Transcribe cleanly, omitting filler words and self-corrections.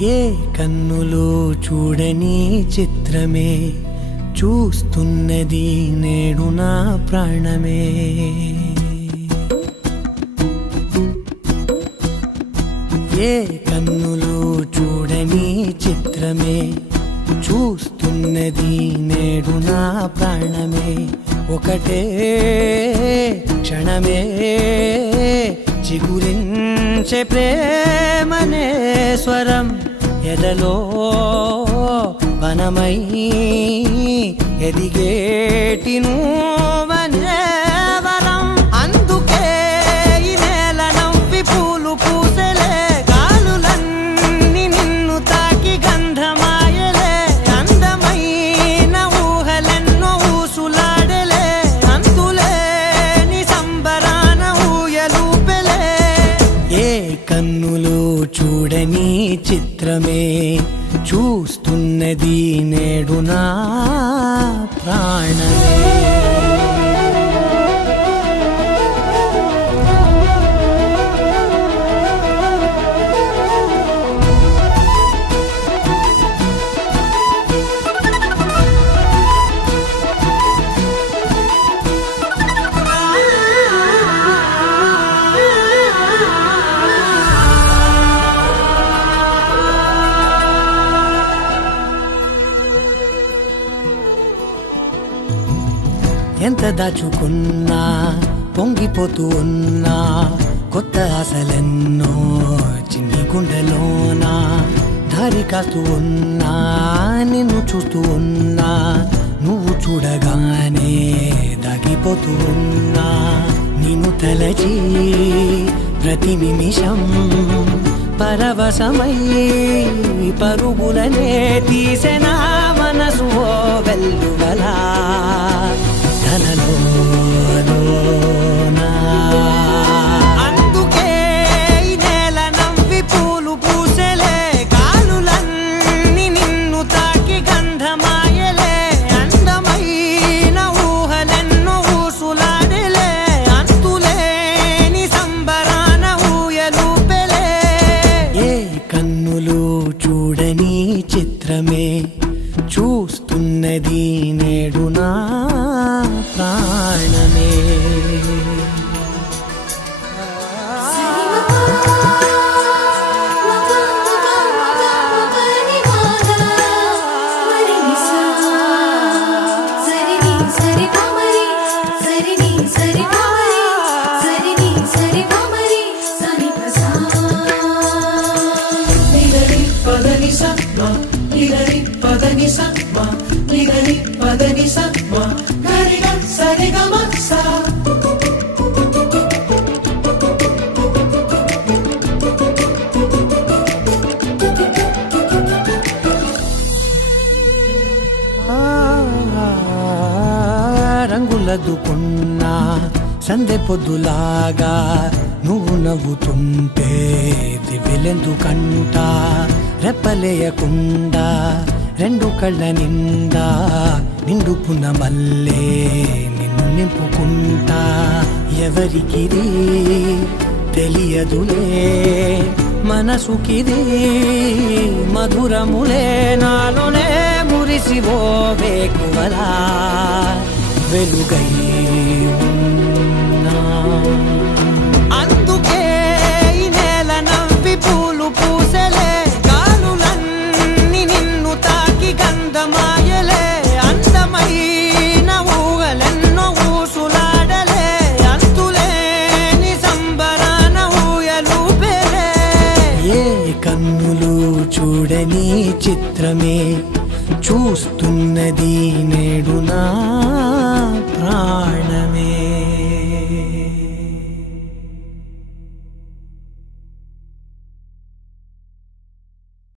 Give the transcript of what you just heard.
ఏ కన్నులు చూడని చిత్రమే చూస్తున్నది నేడు నా ప్రాణమే. ఏ కన్నులు చూడని చిత్రమే చూస్తున్నది నేడు నా ప్రాణమే. ఒకటే క్షణమే చిగురించే ప్రేమనే స్వరం ఎదలో వనమై ఎదిగేటి నువ్వనే వరం. అందుకే ఈ నేల నవ్వి పూలు పూసెలే, గాలులన్నీ నిన్ను తాకి గంధమాయలే. అందమైన ఊహలెన్నో ఊసులాడలే, అంతులేని సంబరాన ఊయలూపెలే. ఏ కన్నులు చూడని చిత్రమే చూస్తున్నది నేడు నా ప్రాణమే. ఎంత దాచుకున్నా పొంగిపోతూ ఉన్నా, కొత్త ఆశలెన్నో చిన్ని గుండెలోనా. దారి కాస్తూ ఉన్నా, నిన్ను చూస్తూ ఉన్నా, నువ్వు చూడగానే దాగిపోతూ ఉన్నా. నిన్ను తలచి ప్రతి నిమిషం పరవశమై పరుగులనే తీసెనా మనసు ఓ వెల్లువలా. అందుకే ఈ నేల నవ్వి పూలు పూసెలే, గాలులన్నీ నిన్ను తాకి గంధమాయలే. అందమైన ఊహలెన్నో ఊసులాడలే, అంతులేని సంబరాన ఊయలూపెలే. ఏ కన్నులు చూడని చిత్రమే చూస్తున్నది నేడు నా ప్రాణమే. రంగులదుకున్నా సందె పొద్దులాగా నువ్వు నవ్వుతుంటే దివ్వెలెందుకంట. రెప్పలేయకుండా రెండు కళ్ళ నిండా నిండుకున్న మల్లే నిన్ను నింపుకుంటా. ఎవరికిది తెలియదులే మనసుకిది మధురములే, నాలోనే మురిసివో వేకువలా వెలుగై ఉన్నా. అందుకే ఈ నేల నవ్వి పూలు పూసెలే, గాలులన్నీ నిన్ను తాకి గంధమాయలే. అందమైన ఊహలెన్నో ఊసులాడలే, అంతులేని సంబరాన ఊయలూపెలే. ఏ కన్నులు చూడని చిత్రమే చూస్తున్నది నేడు నా ప్రాణమే.